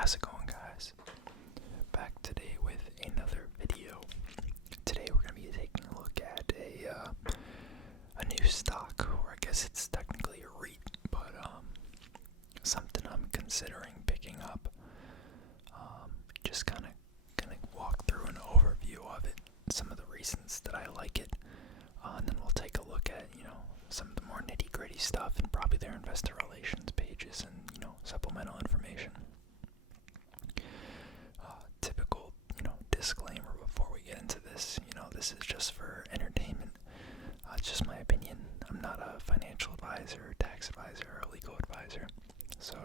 How's it going, guys? Back today with another video. Today we're going to be taking a look at a new stock, or I guess it's technically a REIT, but something I'm considering picking up. Just kind of going to walk through an overview of it, some of the reasons that I like it, and then we'll take a look at, some of the more nitty-gritty stuff and probably their investor relations pages and, supplemental information. Typical, disclaimer before we get into this. This is just for entertainment. It's just my opinion. I'm not a financial advisor, tax advisor, or legal advisor. So,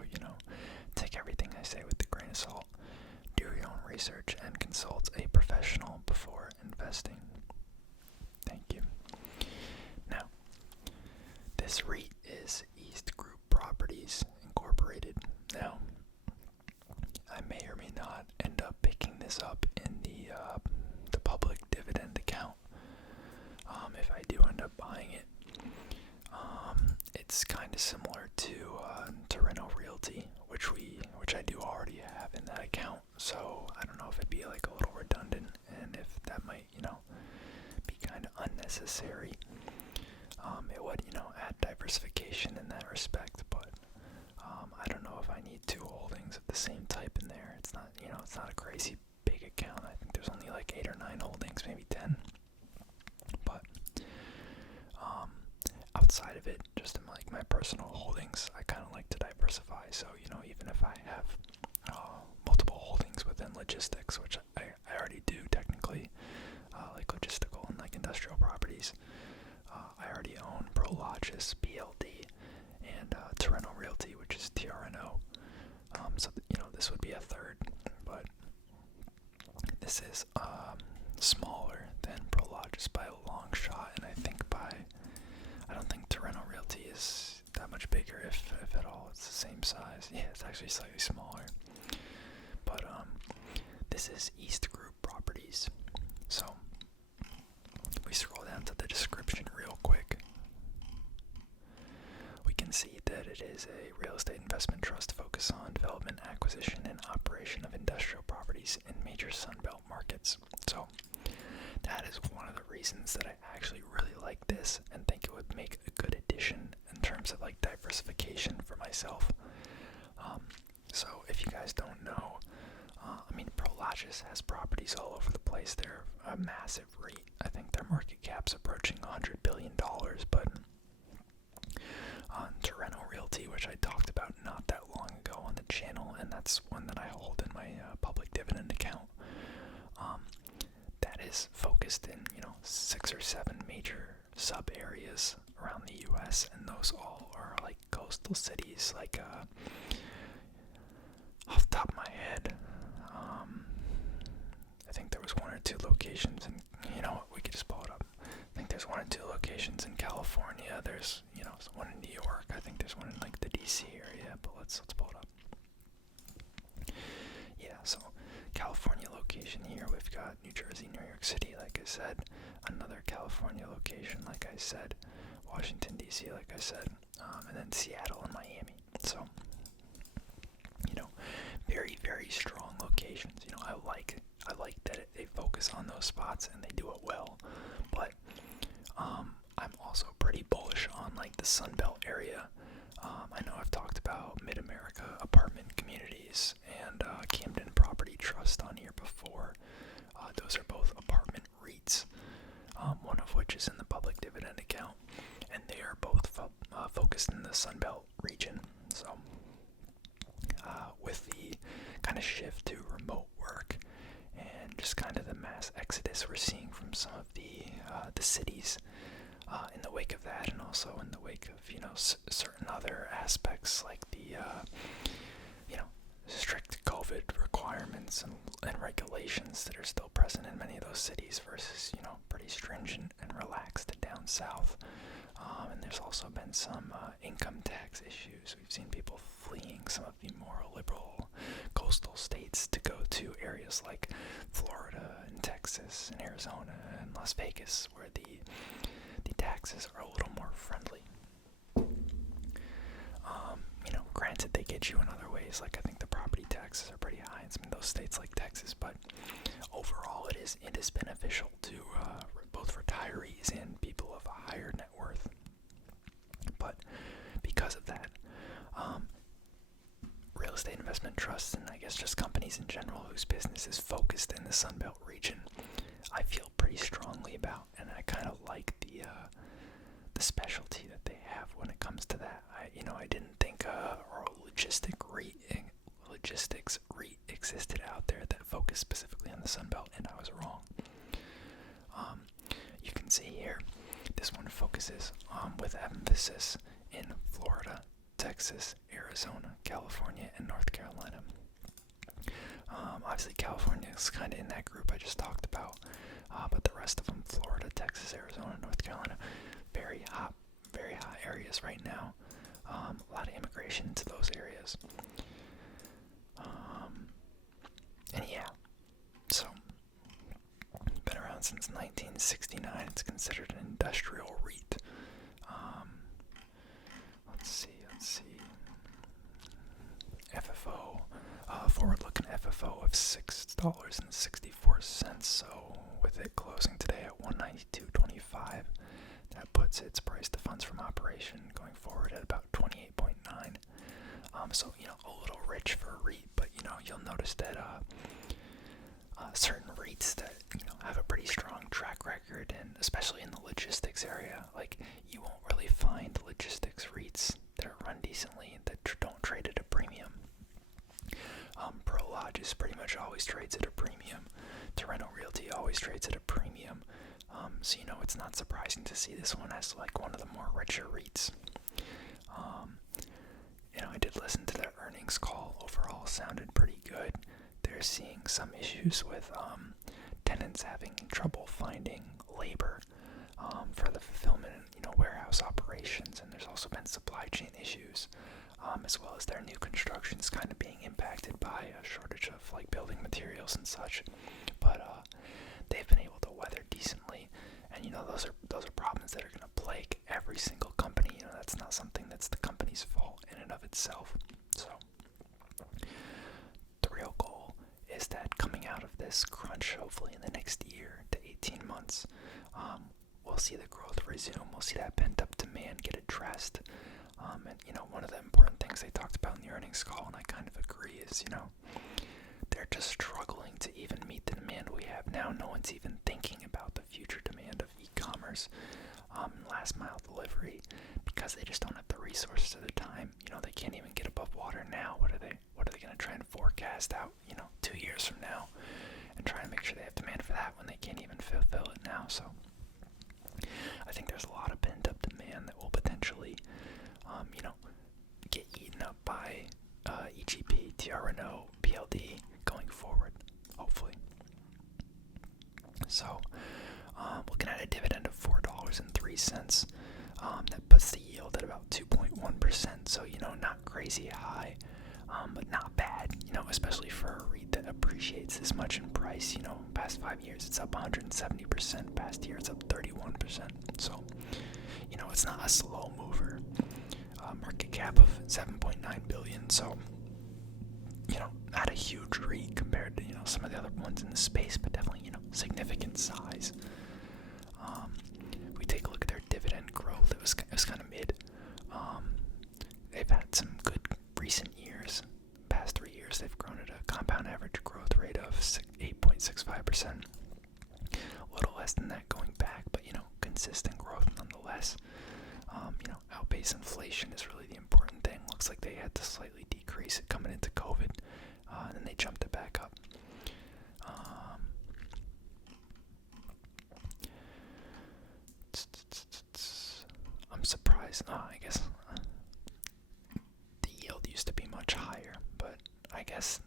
take everything I say with a grain of salt. Do your own research and consult a professional before investing. Thank you. Now, this REIT is East Group Properties Incorporated. Now, I may or may not end up picking this up in the public dividend account. If I do end up buying it, it's kind of similar to Reno Realty, which I do already have in that account. So I don't know if it'd be like a little redundant, and if that might be kind of unnecessary. It would add diversification in that respect, but I don't know if I need two holdings of the same type in there. It's not, it's not a crazy big account. I think there's only like 8 or 9 holdings, maybe 10. But outside of it, just in like my personal holdings, I kind of like to diversify. So, even if I have multiple holdings within logistics, which I already do technically, like logistical and like industrial properties, I already own Prologis, BLD, and Reno Realty, which is TRNO. So this would be a third, but this is smaller than Prologis by a long shot, and I don't think Reno Realty is that much bigger, if at all. It's the same size. Yeah, it's actually slightly smaller. But this is East Group Properties. So if we scroll down to the description real quick, we can see that it is a real estate investment trust focused on development, acquisition, and operation of industrial properties in major Sunbelt markets. So that is one of the reasons that I actually really like this and think it would make a good addition in terms of like diversification for myself. So if you guys don't know, Prologis has properties all over the place. They're a massive REIT. I think their market cap's approaching $100 billion, but on Reno Realty, which I talked about not that long ago on the channel, and that's one that I hold in my public dividend account, that is focused in 6 or 7 major sub areas around the U.S., and those all are like coastal cities. Like off the top of my head, I think there was 1 or 2 locations, and we could just pull it up. I think there's 1 or 2 locations in California. There's one in New York. I think there's one in like the DC area, but let's pull it up. Yeah, so California location here. We've got New Jersey, New York City, like I said. Another California location, like I said. Washington, D.C., like I said. And then Seattle and Miami. So, very, very strong locations. I like that they focus on those spots and they do it well. But I'm also pretty bullish on like the Sunbelt area. I know I've talked about Mid-America Apartment Communities and Camden Property Trust on here before. Those are both apartment REITs, one of which is in the public dividend account, and they are both focused in the Sunbelt region. So with the kind of shift to remote work and just kind of the mass exodus we're seeing from some of the cities, in the wake of that, and also in the wake of certain other aspects like the strict COVID requirements and regulations that are still present in many of those cities versus pretty stringent and relaxed down south. And there's also been some income tax issues. We've seen people fleeing some of the more liberal coastal states to go to areas like Florida and Texas and Arizona and Las Vegas, where the taxes are a little more friendly. Granted, they get you in other ways. Like, I think the property taxes are pretty clients in those states like Texas. But overall, it is beneficial to both retirees and people of a higher net worth. But because of that, real estate investment trusts, and I guess just companies in general whose business is focused in the Sunbelt region, I feel pretty strongly about, and I kind of like the specialty that they have when it comes to that. I didn't think a logistics REIT existed out there that focused specifically on the Sunbelt, and I was wrong. You can see here, this one focuses with emphasis in Florida, Texas, Arizona, California, and North Carolina. Obviously, California is kind of in that group I just talked about, but the rest of them, Florida, Texas, Arizona, North Carolina, very hot areas right now. A lot of immigration to those areas. And yeah, so been around since 1969. It's considered an industrial REIT. Let's see. FFO, forward-looking FFO of $6.64. So with it closing today at $192.25, that puts its price to funds from operation going forward at about 28.9. So a little rich for a REIT, but you'll notice that certain REITs that have a pretty strong track record, and especially in the logistics area, like you won't really find logistics REITs that are run decently that don't trade at a premium. Prologis pretty much always trades at a premium. Torrento Realty always trades at a premium. So it's not surprising to see this one as like one of the more richer REITs. I did listen to their earnings call. Overall, sounded pretty good. They're seeing some issues with tenants having trouble finding labor for the fulfillment and warehouse operations, and there's also been supply chain issues, as well as their new constructions kind of being impacted by a shortage of like building materials and such. But they've been able to weather decently, and those are problems that are going to plague every single company. That's not something that's the company's fault in and of itself. So the real goal is that coming out of this crunch, hopefully in the next year to 18 months, we'll see the growth resume. We'll see that pent-up demand get addressed. And one of the important things they talked about in the earnings call, and I kind of agree, is they're just struggling to even meet the demand we have now. No one's even thinking about the future demand of e-commerce, last mile delivery, because they just don't have the resources or the time. They can't even get above water now. What are they going to try and forecast out 2 years from now and try and make sure they have demand for that when they can't even fulfill it now? So I think there's a lot of pent up demand that will potentially get eaten up by EGP, TRNO, PLD going forward, hopefully. So looking at a dividend of $4.03, that puts the yield at about 2.1%. So not crazy high, but not bad. Especially for a REIT that appreciates this much in price. Past 5 years it's up 170%. Past year it's up 31%. So it's not a slow mover. Market cap of $7.9 billion. So not a huge REIT compared to some of the other ones in the space, but definitely significant size. We take a look at their dividend growth. It was kind of mid. They've had some good recent years. Past 3 years, they've grown at a compound average growth rate of 8.65%. A little less than that going back, but consistent growth nonetheless. Outpace inflation is really the important thing. Looks like they had to slightly decrease it coming into COVID, and then they jumped it back up. I'm surprised. I guess the yield used to be much higher, but I guess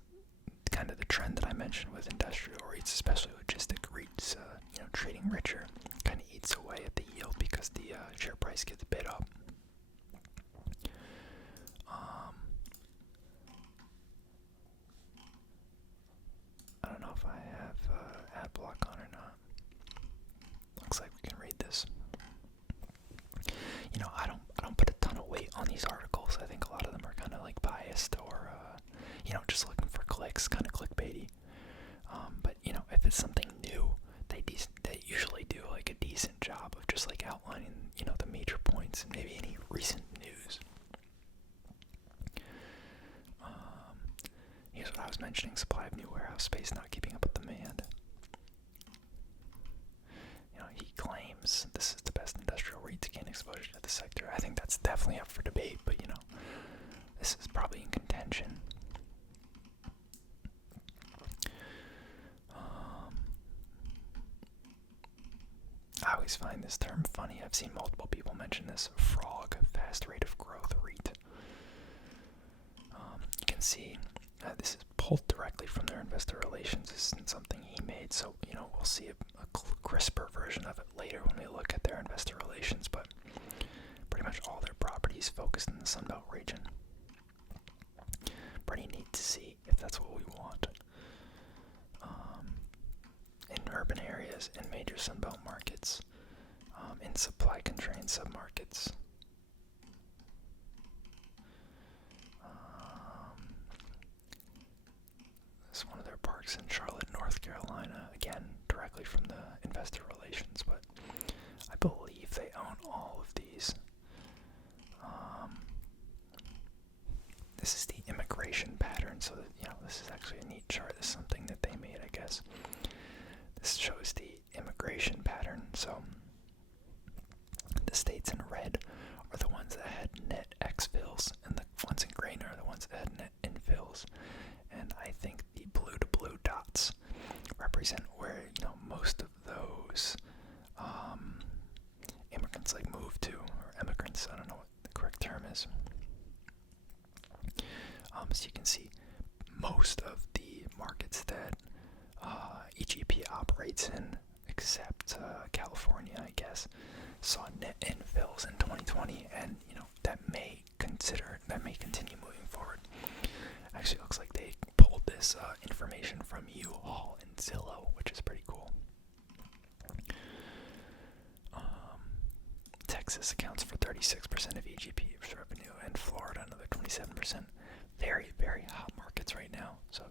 kind of the trend that I mentioned with industrial REITs, especially logistic REITs, trading richer, kind of eats away at the yield because the share price gets bid up. I don't know if I have ad block on or not. Looks like we can read this. I don't put a ton of weight on these articles. I think a lot of them are kind of like biased or just looking for clicks, kind of clickbait. was mentioning supply of new warehouse space not keeping up with demand. He claims this is the best industrial REIT to gain exposure to the sector. I think that's definitely up for debate, but this is probably in contention. I always find this term funny. I've seen multiple people mention this frog, fast rate of growth REIT. You can see this is pulled directly from their investor relations. This isn't something he made, so we'll see a crisper version of it later when we look at their investor relations. But pretty much all their properties focused in the Sunbelt region. Pretty neat to see if that's what we want. In urban areas, in major Sunbelt markets, in supply-constrained submarkets. This is one of their parks in Charlotte, North Carolina. Again, directly from the investor relations, but I believe they own all of these. This is the immigration pattern, so that, this is actually a neat chart. This is something that they made, I guess. This shows the immigration pattern, so the states in red are the ones that had net exfills, and the ones in green are the ones that had net infills. And I think the blue to blue dots represent where, most of those immigrants move to, or emigrants, I don't know what the correct term is. So you can see most of the markets that EGP operates in, except California, I guess, saw net infills in 2020, and that may continue moving forward. Actually, looks like they pulled this information from U-Haul and Zillow, which is pretty cool. Texas accounts for 36% of EGP's revenue, and Florida another 27%. Very, very hot markets right now, so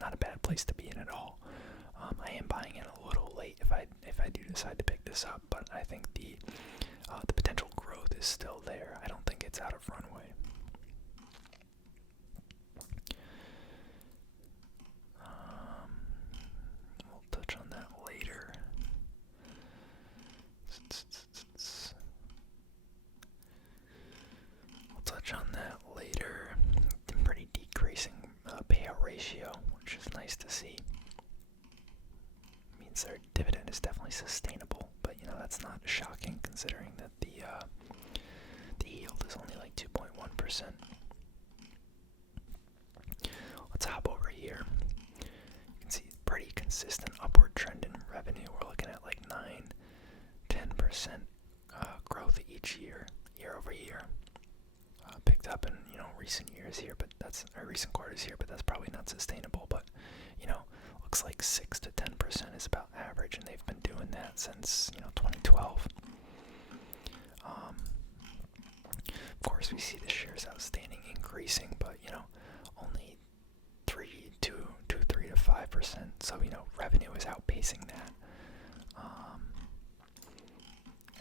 not a bad place to be in at all. I am buying in a little late if I do decide to pick this up, but I think the potential growth is still there. I don't think it's out of runway. We'll touch on that later. Pretty decreasing payout ratio, which is nice to see. Means their dividend is definitely sustainable, but that's not shocking considering that the yield is only 2.1%. Let's hop over here. You can see pretty consistent upward trend in revenue. We're looking at 9-10% growth each year over year. Picked up in recent years here, but recent quarters here, but that's probably not sustainable. But looks like 6 to 10% is about average, and they've been doing that since 2012. Of course, we see the shares outstanding increasing, but only 3 to 5%. So revenue is outpacing that.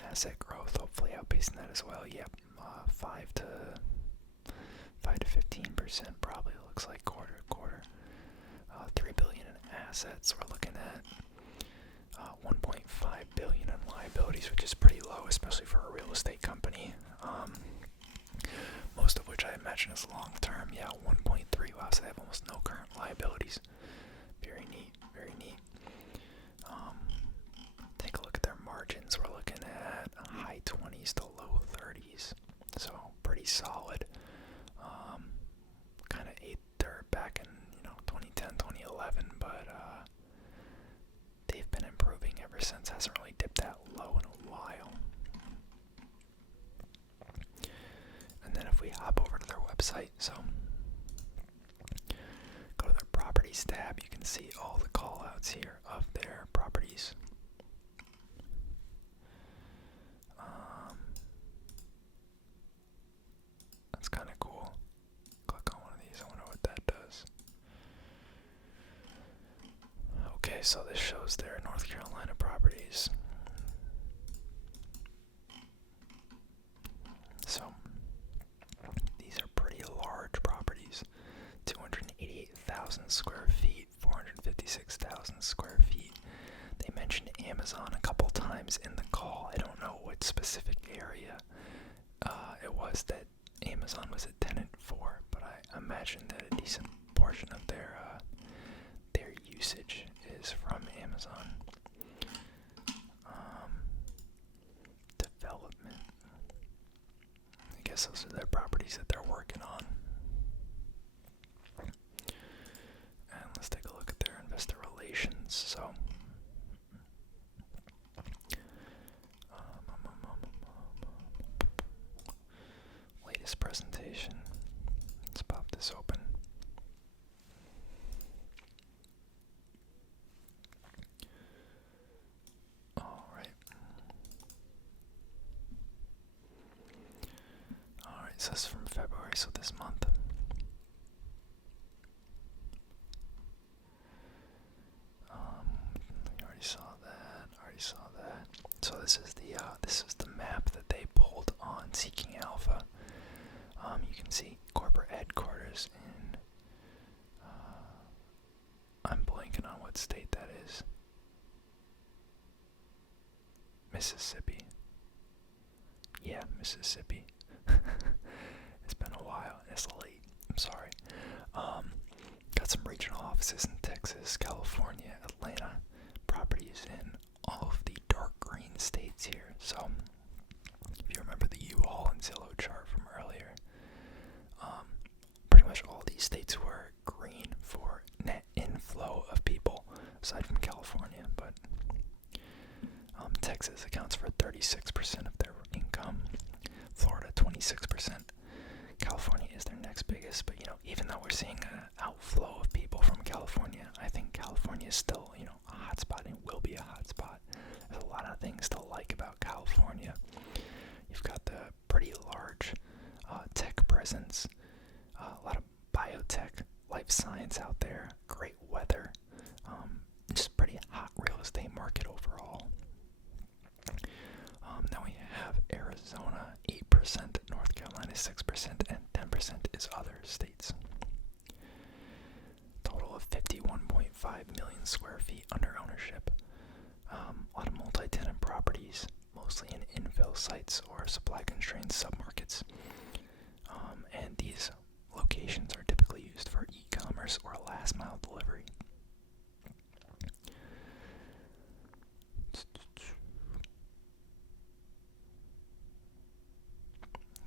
Asset growth hopefully outpacing that as well. Yep, 5 to 15% probably looks like quarter to quarter. $3 billion in assets. We're looking at $1.5 billion in liabilities, which is pretty low, especially for a real estate company. Most of which I imagine is long term. Yeah, 1.3. Wow, so they have almost no current liabilities. Very neat, very neat. Take a look at their margins. We're looking at high 20s to low 30s. So pretty solid. Kind of ate dirt back in 2010, 2011, but they've been improving ever since. Hasn't really dipped that low in a while. And then if we hop over to their website, so go to their properties tab, you can see all the call outs here of their properties. That's kind of cool. Click on one of these, I wonder what that does. Okay, so this shows their North Carolina properties. So these are pretty large properties. 288,000 400,000 square feet, 456,000 square feet. They mentioned Amazon a couple times in the call. I don't know what specific area it was that Amazon was a tenant for, but I imagine that a decent portion of their usage is from Amazon. Development. I guess those are their properties that they're working on. And let's take a look at their investor relations. So, latest presentation. Let's pop this open. Alright, so this is from February, so this month. We already saw that. So this is the map that they pulled on Seeking Alpha. You can see corporate headquarters in I'm blanking on what state that is. Mississippi. Yeah, Mississippi. It's been a while. It's late. I'm sorry. Got some regional offices in Texas, California, Atlanta. Properties in all of the dark green states here. So, if you remember the U-Haul and Zillow chart from earlier, pretty much all these states were green for net inflow of people, aside from California. But Texas accounts for 36% of their income. Florida 26%. California is their next biggest, but even though we're seeing an outflow of people from California, I think California is still, a hotspot and will be a hotspot. There's a lot of things to like about California. You've got the pretty large tech presence, a lot of biotech, life science out there, great weather, just pretty hot real estate market overall. Then we have Arizona, 8%, North Carolina, 6%, and 10% is other states. Total of 51.5 million square feet under ownership. A lot of multi-tenant properties, mostly in infill sites or supply-constrained submarkets. And these locations are typically used for e-commerce or last-mile delivery.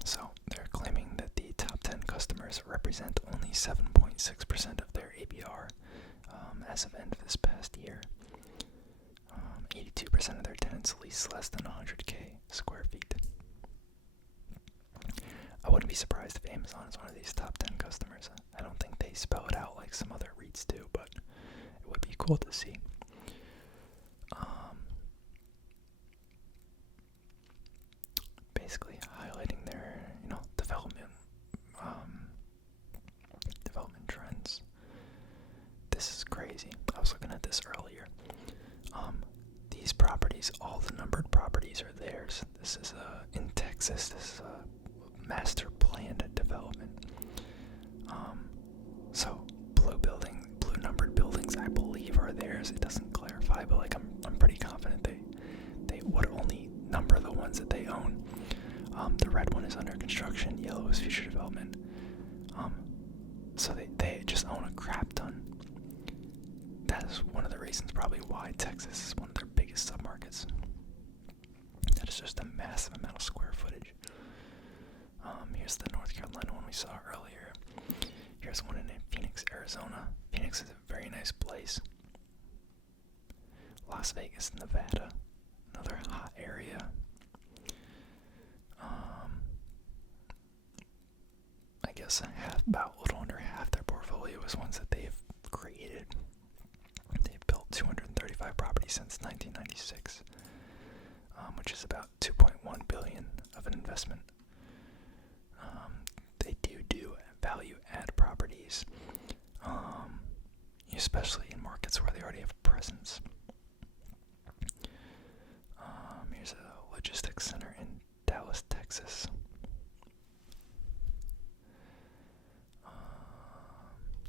So they're claiming that the top 10 customers represent only 7.6% of their ABR as of end of this past year. 82% of their tenants lease less than 100k square feet. I wouldn't be surprised if Amazon is one of these top 10 customers. I don't think they spell it out like some other REITs do, but it would be cool to see. Basically highlighting their, development trends. This is crazy. I was looking at this earlier. These properties, all the numbered properties are theirs. This is in Texas. This is a master planned development. So blue numbered buildings, I believe, are theirs. It doesn't clarify, but I'm pretty confident they would only number the ones that they own. The red one is under construction, yellow is future development. So they just own a crap ton. That is one of the reasons probably why Texas is one of their biggest submarkets. That is just a massive amount of square footage. Here's the North Carolina one we saw earlier. Here's one in Phoenix, Arizona. Phoenix is a very nice place. Las Vegas, Nevada, another hot area. I guess about a little under half their portfolio is ones that they've created. They've built 235 properties since 1996, which is about $2.1 billion of an investment. They do value add properties, especially in markets where they already have a presence. Here's a logistics center in Dallas, Texas.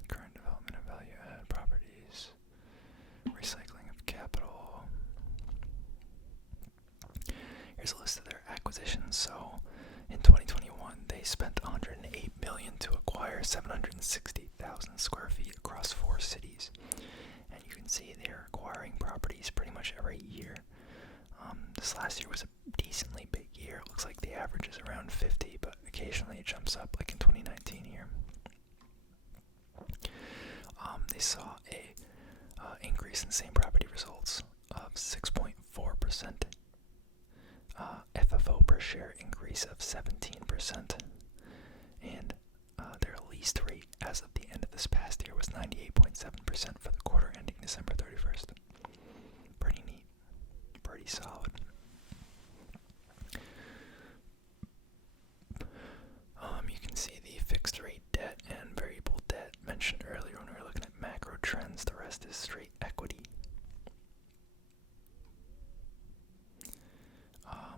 Current development evaluation. million to acquire 760,000 square feet across 4 cities. And you can see they're acquiring properties pretty much every year. This last year was a decently big year. It looks like the average is around 50, but occasionally it jumps up, like in 2019 here. They saw a increase in same property results of 6.4%, FFO per share increase of 17%, and their lease rate as of the end of this past year was 98.7% for the quarter ending December 31st. Pretty neat, pretty solid. You can see the fixed rate debt and variable debt mentioned earlier when we were looking at macro trends. The rest is straight equity.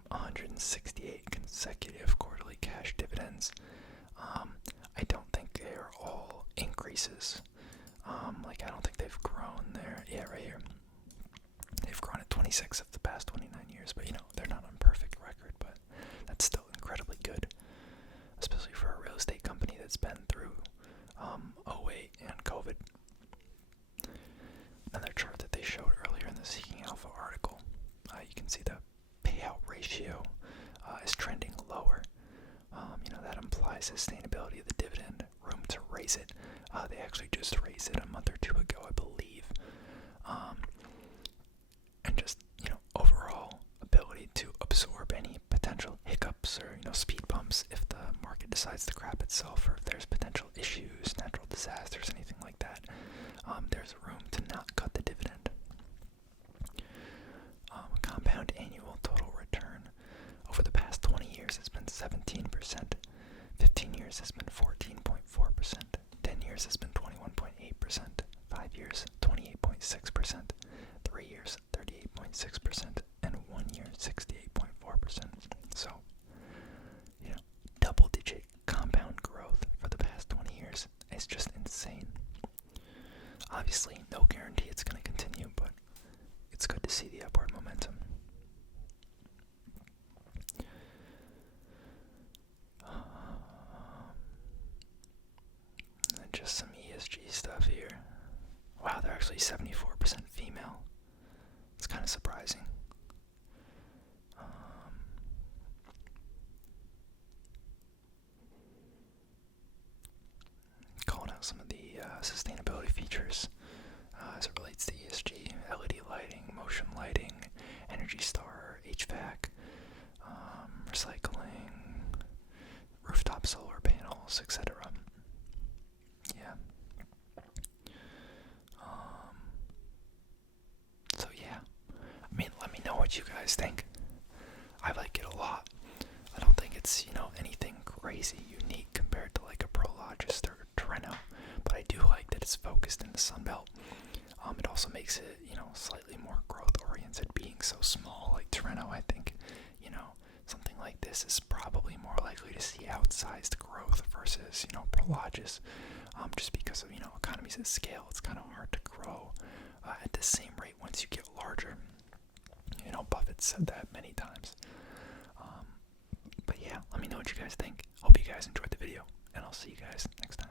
168 consecutive quarterly cash dividends. I don't think they are all increases. I don't think they've grown there. Yeah, right here. They've grown at 26 of the past 29 years, but they're not on perfect record, but that's still incredibly good, especially for a real estate company that's been through 08 and COVID. Another chart that they showed earlier in the Seeking Alpha article, you can see the payout ratio is trending lower. That implies sustainability of the dividend, room to raise it. They actually just raised it a month or two ago, I believe. And just, overall ability to absorb any potential hiccups or, speed bumps if the market decides to crap itself, or if there's potential issues, natural disasters, anything like that. There's room to not cut the dividend. Compound annual total return over the past 20 years has been 17%. 15 years has been 14.4%. 10 years has been 21.8%. 5 years, 28.6%. 3 years, 38.6%. And 1 year, 68.4%. So, double-digit compound growth for the past 20 years is just insane. Obviously, no guarantee it's going to continue, but it's good to see the upward momentum. And just some ESG stuff here. Wow, they're actually 74% female. It's kind of surprising. Calling out some of the sustainability features as it relates to ESG, LED lighting, motion lighting, Energy Star, HVAC, recycling, rooftop solar panels, etc. Yeah. So yeah, let me know what you guys think. I like it a lot. I don't think it's, anything crazy unique compared to like a Prologis or Torrento, but I do like that it's focused in the Sunbelt. It also makes it, slightly more growth oriented, being so small. Like Torrento, I think, something like this is probably more likely to see outsized growth versus, Prologis, just because of, economies of scale. It's kind of hard to grow at the same rate once you get larger. Buffett said that many times. But yeah, let me know what you guys think. Hope you guys enjoyed the video, and I'll see you guys next time.